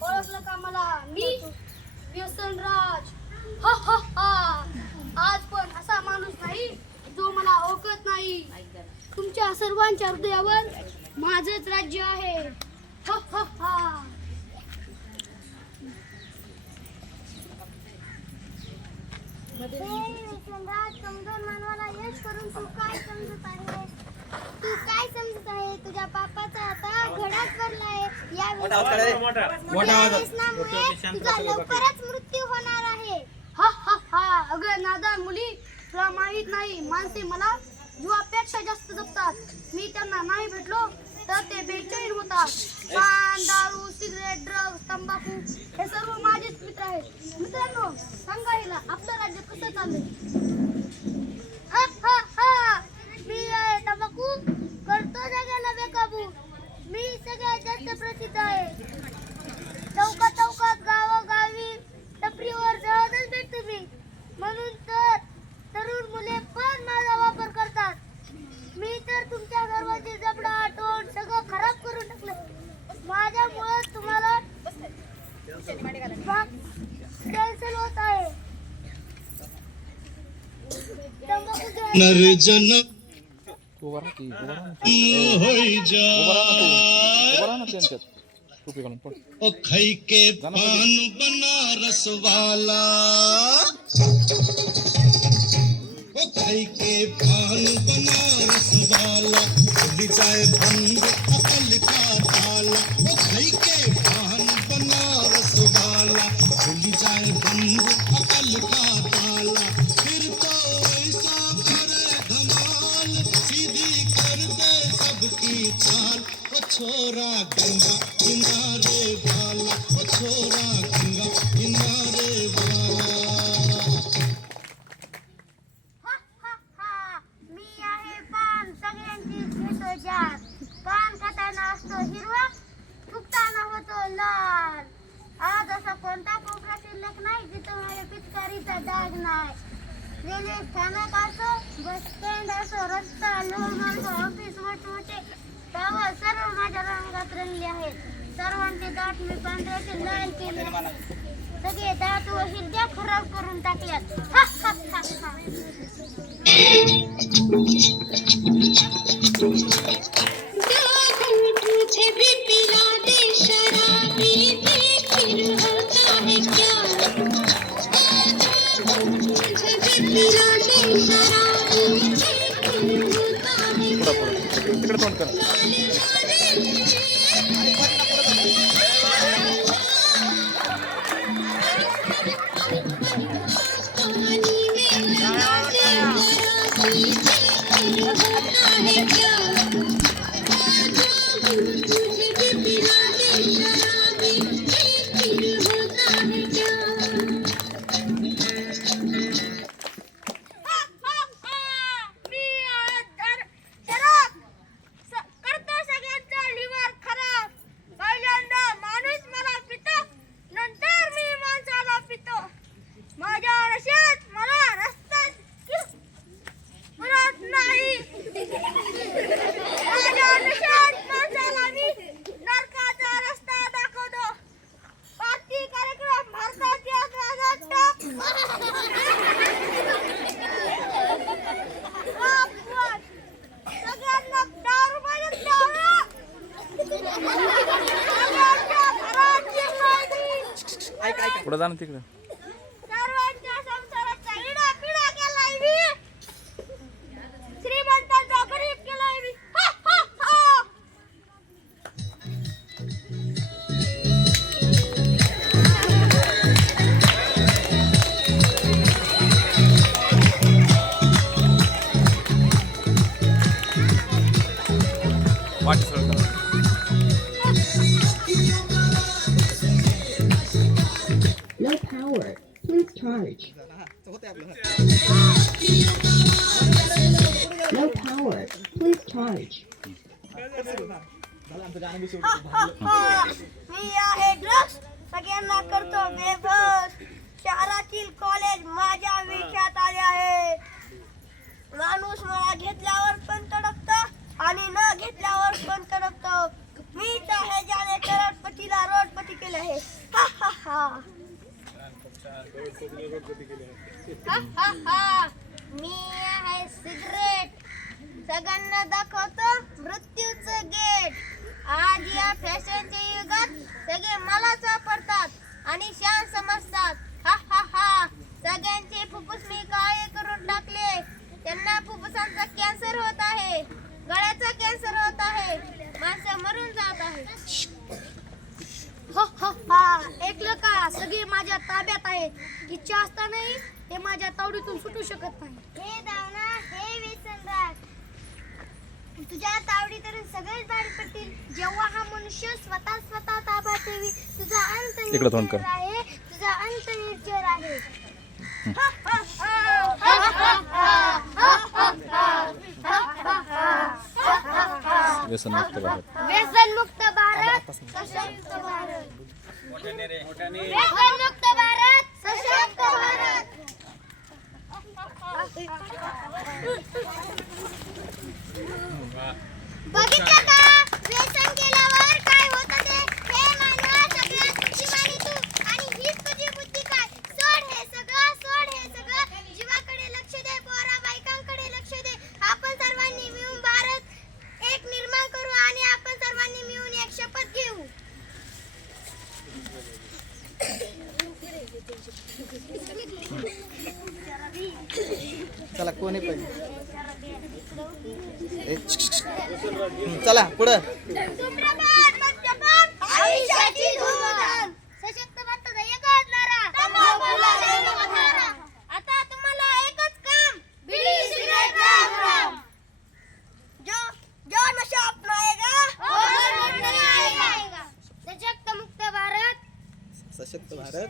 ओळखलं का मला? मी व्यसनराज. हा हा हा. आज पण असा माणूस नाही जो मला ओळखत नाही. तुमच्या सर्वांच्या हृदयावर माझंच राज्य आहे. हा हा हा. व्यसनराज, समजून मानवाला यश करून तू काय समजत आहे? तू काय समजत आहे? तुझ्या बापाचा आता घडाच भरलाय. या व्यसनामुळे तुझा लवकरच मृत्यू होणार आहे. हा हा हा. अगं नादान मुली, तुला माहित नाही माणसे मला जीवापेक्षा जास्त जपतात. मी त्यांना नाही भेटलो तर ते बेचैन होतात. पान, दारू, सिगरेट, ड्रग्ज, तंबाखू हे सर्व माझेच मित्र आहेत. मित्रांनो, सांगा हिला आपलं राज्य कसं चाललंय? हा हा हा. मी आहे तंबाखू, करतो सगळ्यांना बेकाबू. मी सगळ्यात जास्त प्रसिद्ध आहे. चौकात चौकात, गावोगावी, टपरीवर जवळच भेटतो मी. म्हणून तर तरुण मुले पण माझा वापर करतात. मी तर तुमच्या सर्वांचे जबडा, तोंड सगळं खराब करून टाकलं. माझ्यामुळे तुम्हाला कॅन्सल होत आहे. नरजन ओ खाई के पान बनारस वाला, ओ खाई के पान बनारस वाला, खुल जाए बंद अकल का ताला। ओ खाई के पान बनारस वाला, खुल जाए बंद अकल का ताला। फिर तो ऐसा करे धमाल, सीधी कर दे सबकी चाल। ओ छोरा गंगा किनारे वाला, ओ छोरा गंगा किनारे वाला। हा हा हा. मी आहे पान, सगळ्यांची घेतो जात. पान खाताना असतो हिरवा, फुकताना होतो लाल. आज असा कोणता कोपरा शिल्लक नाही जिथं माझ्या पिचकारीचा डाग नाही. रेल्वे स्थानक असो, बस स्टँड असो, रस्ता, लोहमार्ग, ऑफिस, मोठमोठे टावर सर्व माझ्या रंगात रंगले आहेत. सर्वांचे दात मी पांढऱ्याचे लाल केले आहेत. सगळे दात व हिरड्या खराब करून टाकल्यात. हा हा हा हा. तुझे भी पिला दे शराबी, फिर होता है क्या? तुझे भी पिला दे शराबी, फिर होता है क्या? पुढे जा ना तिकडे. सर्वांच्या संसाराचा इडा पिडा केलाय मी. पाठी सरळ करा. No power. Please charge. No power. Please charge. मी आहे ड्रग्स सगळ्यांना करतो बेबस. शहरातील कॉलेज माझ्या विषयात आले आहे. माणूस मला घेतल्यावर पण तडपत आणि न घेतल्यावर पण तडपत. मीच आहे ज्याने करोडपतीला रोडपती केले आहे. हा हा हा हा हा हा. मी आहे सिगरेट सगळ्यांना दाखवतो मृत्यूचं गेट. आज या फॅशनच्या युगात सगळे मलाच वापरतात आणि शान समजतात. हा हा हा. सगळ्यांचे फुफ्फुस मी काळे करून टाकले. त्यांना फुफ्फुसांचा कॅन्सर होत आहे, गळ्याचा कॅन्सर होत आहे, माणसं मरून जात आहे. ऐकलं का? सगळे माझ्या ताब्यात आहेत. इच्छा असतानाही ते माझ्या तावडीतून सुटू शकत नाही. हे दावना, हे व्यसनराज, तुझ्या तावडीतून सगळेच बाहेर पडतील जेव्हा हा मनुष्य स्वतः ताबा ठेवी. तुझा अंत इकडं तोंड कर. आहे, तुझा अंत निर्जर आहे. व्यसनमुक्त भारत. व्यसनमुक्त भारत, सशक्त भारत. व्यसनमुक्त भारत, सशक्त भारत. बघितलं का? व्यसन केल्यावर काय होतं ते? हे मानवा सगळ्यात बुद्धिमानी तू आणि हीच तुझी बुद्धी काय? सोड हे सगळं, सोड हे सगळं. जीवाकडे लक्ष दे, पोरा बायकांकडे लक्ष दे. आपण सर्वांनी मिळून भारत एक निर्माण करू आणि आपण सर्वांनी मिळून एक शपथ घेऊ. चला कोणी पण चला पुढं. सुप्रभात, मद्यपान, आयुष्याची धूमधाम. सशक्त भारताचा एकच नारा, तंबाखूला देऊ नका थारा. आता तुम्हाला एकच काम, बीडी सिगरेट राम राम. जो नशा अपनाएगा वो नहीं आएगा. सशक्त मुक्त भारत, सशक्त भारत